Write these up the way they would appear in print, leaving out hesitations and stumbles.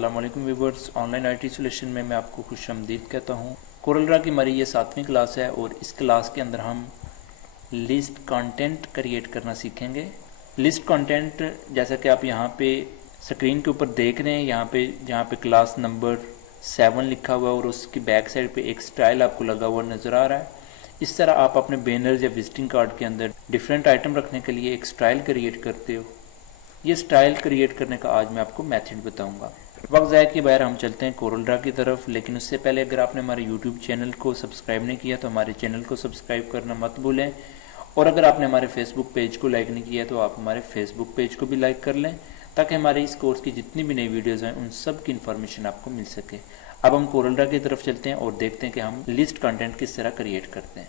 अस्सलाम वालेकुम viewers, online IT solution में मैं आपको खुशामदीद कहता हूँ। कोरल ड्रा की हमारी ये 7वीं क्लास है और इस क्लास के अंदर हम लिस्ट कंटेंट क्रिएट करना सीखेंगे। लिस्ट कंटेंट जैसा कि आप यहाँ पे स्क्रीन के ऊपर देख रहे हैं, जहाँ पे क्लास नंबर 7 लिखा हुआ है और उसकी बैक साइड पे एक स्टाइल आपको लगा हुआ नज़र आ रहा है। इस तरह आप अपने बैनर्स या विजिटिंग कार्ड के अंदर डिफरेंट आइटम रखने के लिए एक स्टाइल क्रिएट करते हो। ये स्टाइल क्रिएट करने का आज मैं आपको मेथड बताऊंगा। वक्त ज़ाया के बगैर हम चलते हैं कोरल ड्रा की तरफ, लेकिन उससे पहले अगर आपने हमारे यूट्यूब चैनल को सब्सक्राइब नहीं किया तो हमारे चैनल को सब्सक्राइब करना मत भूलें, और अगर आपने हमारे फेसबुक पेज को लाइक नहीं किया तो आप हमारे फेसबुक पेज को भी लाइक कर लें, ताकि हमारे इस कोर्स की जितनी भी नई वीडियोज़ हैं उन सब की इन्फॉर्मेशन आपको मिल सके। अब हम कोरल ड्रा की तरफ चलते हैं और देखते हैं कि हम लिस्ट कंटेंट किस तरह क्रिएट करते हैं।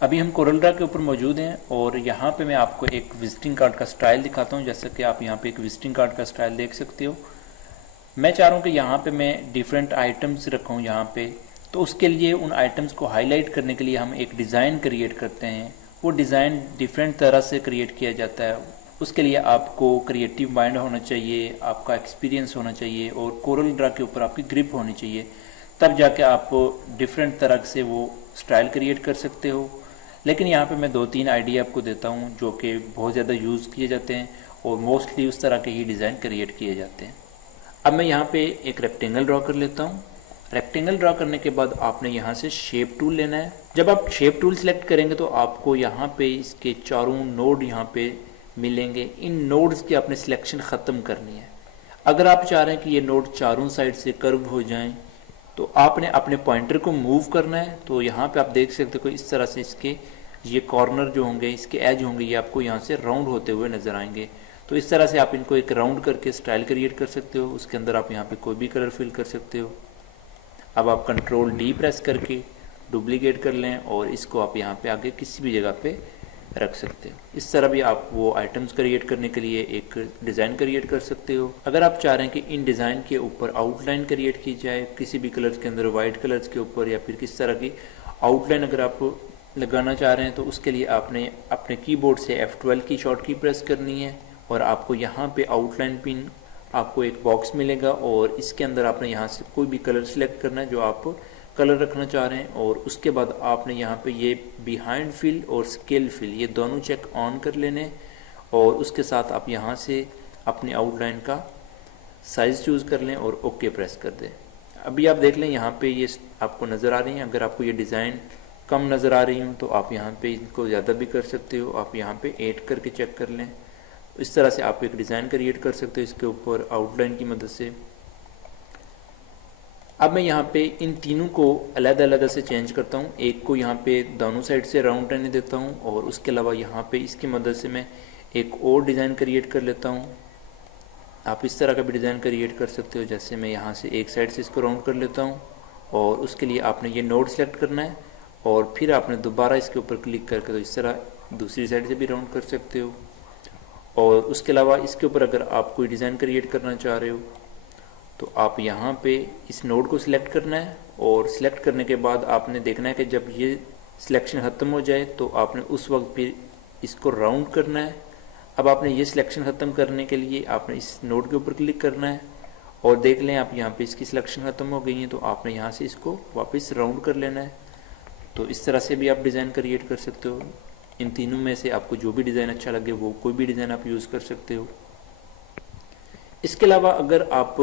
अभी हम कोरल ड्रा के ऊपर मौजूद हैं और यहाँ पे मैं आपको एक विजिटिंग कार्ड का स्टाइल दिखाता हूँ। जैसा कि आप यहाँ पे एक विजिटिंग कार्ड का स्टाइल देख सकते हो। मैं चाह रहा हूँ कि यहाँ पे मैं डिफरेंट आइटम्स रखूँ यहाँ पे, तो उसके लिए उन आइटम्स को हाईलाइट करने के लिए हम एक डिज़ाइन क्रिएट करते हैं। वो डिज़ाइन डिफरेंट तरह से क्रिएट किया जाता है। उसके लिए आपको क्रिएटिव माइंड होना चाहिए, आपका एक्सपीरियंस होना चाहिए और कोरल ड्रा के ऊपर आपकी ग्रिप होनी चाहिए, तब जाके आप डिफरेंट तरह से वो स्टाइल क्रिएट कर सकते हो। लेकिन यहाँ पे मैं 2-3 आइडिया आपको देता हूँ जो कि बहुत ज़्यादा यूज़ किए जाते हैं और मोस्टली उस तरह के ही डिज़ाइन क्रिएट किए जाते हैं। अब मैं यहाँ पे एक रेक्टेंगल ड्रॉ कर लेता हूँ। रेक्टेंगल ड्रॉ करने के बाद आपने यहाँ से शेप टूल लेना है। जब आप शेप टूल सेलेक्ट करेंगे तो आपको यहाँ पे इसके चारों नोड यहाँ पे मिलेंगे। इन नोड्स की आपने सिलेक्शन ख़त्म करनी है। अगर आप चाह रहे हैं कि ये नोड चारों साइड से कर्व हो जाएं, तो आपने अपने पॉइंटर को मूव करना है। तो यहाँ पे आप देख सकते हो इस तरह से इसके ये कॉर्नर जो होंगे, इसके एज होंगे, ये आपको यहाँ से राउंड होते हुए नज़र आएंगे। तो इस तरह से आप इनको एक राउंड करके स्टाइल क्रिएट कर सकते हो। उसके अंदर आप यहाँ पे कोई भी कलर फिल कर सकते हो। अब आप कंट्रोल डी प्रेस करके डुप्लीकेट कर लें और इसको आप यहाँ पे आगे किसी भी जगह पे रख सकते हो। इस तरह भी आप वो आइटम्स क्रिएट करने के लिए एक डिज़ाइन क्रिएट कर सकते हो। अगर आप चाह रहे हैं कि इन डिज़ाइन के ऊपर आउटलाइन क्रिएट की जाए किसी भी कलर्स के अंदर, वाइट कलर्स के ऊपर, या फिर किस तरह की आउटलाइन अगर आप लगाना चाह रहे हैं, तो उसके लिए आपने अपने कीबोर्ड से F12 की शॉर्ट की प्रेस करनी है और आपको यहाँ पे आउटलाइन पिन आपको एक बॉक्स मिलेगा और इसके अंदर आपने यहाँ से कोई भी कलर सेलेक्ट करना है जो आप कलर रखना चाह रहे हैं। और उसके बाद आपने यहाँ पे ये बिहाइंड फिल और स्केल फिल ये दोनों चेक ऑन कर लेने, और उसके साथ आप यहाँ से अपनी आउटलाइन का साइज़ चूज़ कर लें और ओके प्रेस कर दें। अभी आप देख लें यहाँ पे ये आपको नज़र आ रही हैं। अगर आपको ये डिज़ाइन कम नज़र आ रही हूँ तो आप यहाँ पे इनको ज़्यादा भी कर सकते हो। आप यहाँ पे ऐड करके चेक कर लें। इस तरह से आप एक डिज़ाइन क्रिएट कर सकते हो इसके ऊपर आउटलाइन की मदद से। अब मैं यहाँ पे इन तीनों को अलग-अलग से चेंज करता हूँ। एक को यहाँ पे दोनों साइड से राउंड रहने देता हूँ और उसके अलावा यहाँ पे इसकी मदद से मैं एक और डिज़ाइन क्रिएट कर लेता हूँ। आप इस तरह का भी डिज़ाइन क्रिएट कर सकते हो। जैसे मैं यहाँ से एक साइड से इसको राउंड कर लेता हूँ और उसके लिए आपने ये नोड सेलेक्ट करना है और फिर आपने दोबारा इसके ऊपर क्लिक करके तो इस तरह दूसरी साइड से भी राउंड कर सकते हो। और उसके अलावा इसके ऊपर अगर आप कोई डिज़ाइन क्रिएट करना चाह रहे हो तो आप यहाँ पे इस नोड को सिलेक्ट करना है और सिलेक्ट करने के बाद आपने देखना है कि जब ये सिलेक्शन ख़त्म हो जाए तो आपने उस वक्त फिर इसको राउंड करना है। अब आपने ये सिलेक्शन ख़त्म करने के लिए आपने इस नोड के ऊपर क्लिक करना है और देख लें आप यहाँ पे इसकी सिलेक्शन ख़त्म हो गई है, तो आपने यहाँ से इसको वापस राउंड कर लेना है। तो इस तरह से भी आप डिज़ाइन क्रिएट कर सकते हो। इन तीनों में से आपको जो भी डिज़ाइन अच्छा लगे वो कोई भी डिज़ाइन आप यूज़ कर सकते हो। इसके अलावा अगर आप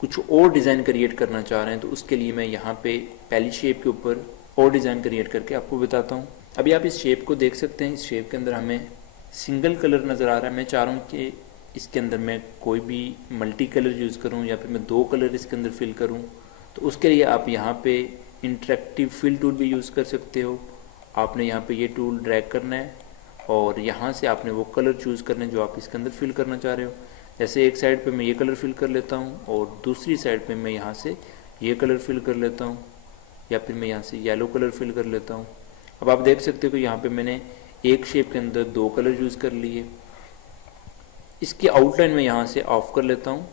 कुछ और डिज़ाइन क्रिएट करना चाह रहे हैं तो उसके लिए मैं यहाँ पे पहली शेप के ऊपर और डिज़ाइन क्रिएट करके आपको बताता हूँ। अभी आप इस शेप को देख सकते हैं। इस शेप के अंदर हमें सिंगल कलर नज़र आ रहा है। मैं चाह रहा हूँ कि इसके अंदर मैं कोई भी मल्टी कलर यूज़ करूँ या फिर मैं 2 कलर इसके अंदर फिल करूँ, तो उसके लिए आप यहाँ पे इंटरेक्टिव फिल टूल भी यूज़ कर सकते हो। आपने यहाँ पे ये टूल ड्रैग करना है और यहाँ से आपने वो कलर चूज़ करने जो आप इसके अंदर फिल करना चाह रहे हो। जैसे एक साइड पे मैं ये कलर फिल कर लेता हूँ और दूसरी साइड पे मैं यहाँ से ये कलर फिल कर लेता हूँ, या फिर मैं यहाँ से येलो कलर फिल कर लेता हूँ। अब आप देख सकते हो कि यहाँ पे मैंने एक शेप के अंदर 2 कलर यूज़ कर लिए। इसकी आउटलाइन में यहाँ से ऑफ कर लेता हूँ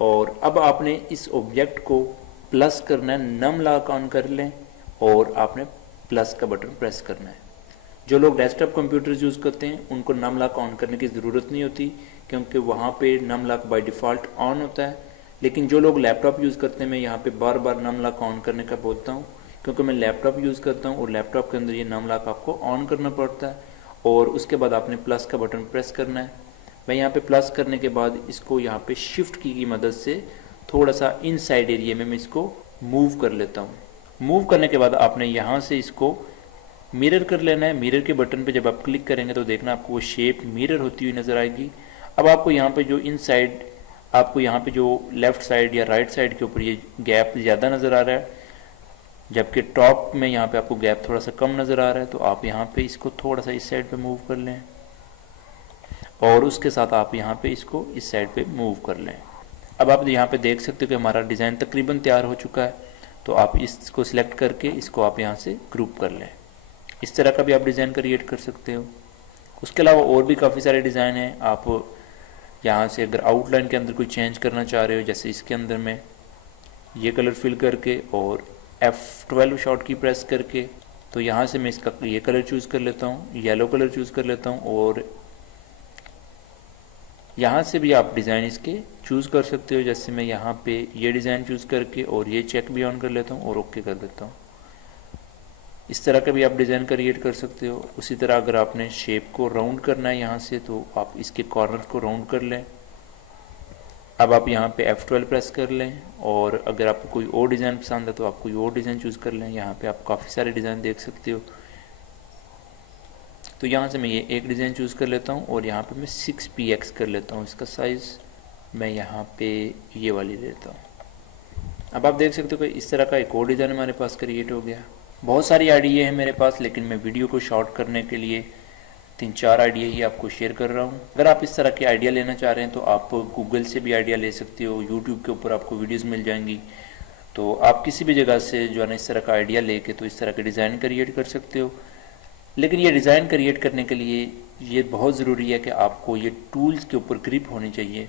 और अब आपने इस ऑब्जेक्ट को प्लस करना है। नम लॉक ऑन कर लें और आपने प्लस का बटन प्रेस करना है। जो लोग डेस्कटॉप कंप्यूटर्स यूज़ करते हैं उनको नम लॉक ऑन करने की ज़रूरत नहीं होती, क्योंकि वहाँ पे num lock by default on होता है। लेकिन जो लोग लैपटॉप यूज़ करते हैं, मैं यहाँ पे बार बार नम लॉक ऑन करने का बोलता हूँ, क्योंकि मैं लैपटॉप यूज़ करता हूँ और लैपटॉप के अंदर ये नम लॉक आपको ऑन करना पड़ता है। और उसके बाद आपने प्लस का बटन प्रेस करना है। मैं यहाँ पे प्लस करने के बाद इसको यहाँ पे शिफ्ट की मदद से थोड़ा सा इनसाइड एरिया में मैं इसको मूव कर लेता हूँ। मूव करने के बाद आपने यहाँ से इसको मिरर कर लेना है। मिरर के बटन पे जब आप क्लिक करेंगे तो देखना आपको वो शेप मिरर होती हुई नज़र आएगी। अब आपको यहाँ पे जो इनसाइड, आपको यहाँ पे जो लेफ़्ट साइड या राइट साइड के ऊपर ये गैप ज़्यादा नज़र आ रहा है, जबकि टॉप में यहाँ पे आपको गैप थोड़ा सा कम नज़र आ रहा है, तो आप यहाँ पे इसको थोड़ा सा इस साइड पे मूव कर लें और उसके साथ आप यहाँ पे इसको इस साइड पे मूव कर लें। अब आप यहाँ पे देख सकते हो कि हमारा डिज़ाइन तकरीबन तैयार हो चुका है। तो आप इसको सिलेक्ट करके इसको आप यहाँ से ग्रुप कर लें। इस तरह का भी आप डिज़ाइन क्रिएट कर सकते हो। उसके अलावा और भी काफ़ी सारे डिज़ाइन हैं। आप यहाँ से अगर आउटलाइन के अंदर कोई चेंज करना चाह रहे हो, जैसे इसके अंदर में ये कलर फिल करके और F12 शॉर्ट की प्रेस करके, तो यहाँ से मैं इसका ये कलर चूज़ कर लेता हूँ, येलो कलर चूज़ कर लेता हूँ और यहाँ से भी आप डिज़ाइन इसके चूज़ कर सकते हो। जैसे मैं यहाँ पे ये डिज़ाइन चूज़ करके और ये चेक भी ऑन कर लेता हूँ और ओके कर देता हूँ। इस तरह का भी आप डिज़ाइन क्रिएट कर सकते हो। उसी तरह अगर आपने शेप को राउंड करना है यहाँ से, तो आप इसके कॉर्नर को राउंड कर लें। अब आप यहाँ पे F12 प्रेस कर लें और अगर आपको कोई और डिज़ाइन पसंद है तो आप कोई और डिज़ाइन चूज़ कर लें। यहाँ पे आप काफ़ी सारे डिज़ाइन देख सकते हो। तो यहाँ से मैं ये एक डिज़ाइन चूज़ कर लेता हूँ और यहाँ पे मैं 6px कर लेता हूँ। इसका साइज़ मैं यहाँ पे ये वाली लेता हूँ। अब आप देख सकते हो कि इस तरह का एक और डिज़ाइन हमारे पास क्रिएट हो गया। बहुत सारी आइडिया है मेरे पास, लेकिन मैं वीडियो को शॉर्ट करने के लिए 3-4 आइडिया ही आपको शेयर कर रहा हूँ। अगर आप इस तरह के आइडिया लेना चाह रहे हैं तो आप गूगल से भी आइडिया ले सकते हो। यूट्यूब के ऊपर आपको वीडियोस मिल जाएंगी, तो आप किसी भी जगह से जो है ना इस तरह का आइडिया लेके तो इस तरह के डिज़ाइन क्रिएट कर सकते हो। लेकिन ये डिज़ाइन क्रिएट करने के लिए ये बहुत ज़रूरी है कि आपको ये टूल्स के ऊपर ग्रिप होनी चाहिए।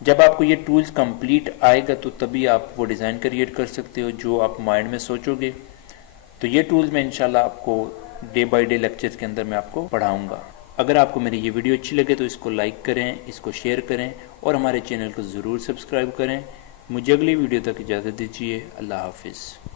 जब आपको ये टूल्स कंप्लीट आएगा तो तभी आप वो डिज़ाइन क्रिएट कर सकते हो जो आप माइंड में सोचोगे। तो ये टूल्स मैं इंशाल्लाह आपको डे बाय डे लेक्चर्स के अंदर मैं आपको पढ़ाऊँगा। अगर आपको मेरी ये वीडियो अच्छी लगे तो इसको लाइक करें, इसको शेयर करें और हमारे चैनल को ज़रूर सब्सक्राइब करें। मुझे अगली वीडियो तक इजाज़त दीजिए। अल्लाह हाफिज़।